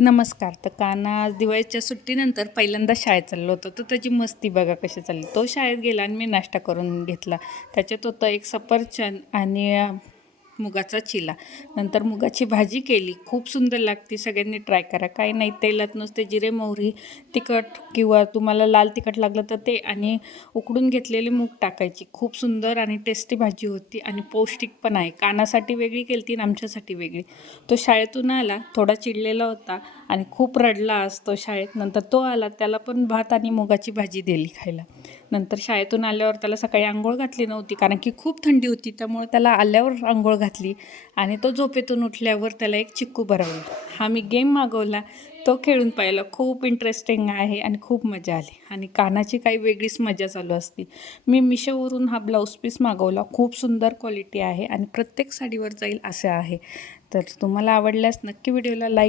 नमस्कार. तर काना आज दिवाळीच्या सुट्टीनंतर पहिल्यांदा शाळेत चाललो होतो. तर त्याची मस्ती बघा कशी चालली. तो शाळेत गेला आणि मी नाश्ता करून घेतला. त्याच्यात होतं एक सफरचंद आणि मुगाचा चिला. नंतर मुगाची भाजी केली. खूप सुंदर लागते. सगळ्यांनी ट्राय करा. काही नाही, तेलात नुसते जिरे, मोहरी, तिखट किंवा तुम्हाला लाल तिखट लागलं तर ते आणि उकडून घेतलेली मूग टाकायची. खूप सुंदर आणि टेस्टी भाजी होती आणि पौष्टिक पण आहे. कानासाठी वेगळी केली ती आणि आमच्यासाठी वेगळी. तो शाळेतून आला, थोडा चिडलेला होता आणि खूप रडला असतो शाळेत. नंतर तो आला, त्याला पण भात आणि मुगाची भाजी दिली खायला. नंतर शाळेतून आल्यावर त्याला सकाळी अंघोळ घातली नव्हती, कारण की खूप थंडी होती. त्यामुळे त्याला आल्यावर अंघोळ घातली आणि तो झोपेतून उठल्यावर त्याला एक चिक्कू भरवला. हा मी गेम मागवला, तो खेळून पाहिला. खूप इंटरेस्टिंग आहे आणि खूप मजा आली आणि कानाची काही वेगळीच मजा चालू असते. मी मिशोवरून हा ब्लाऊज पीस मागवला. खूप सुंदर क्वालिटी आहे आणि प्रत्येक साडीवर जाईल असं आहे. तर तुम्हाला आवडल्यास नक्की व्हिडिओला लाईक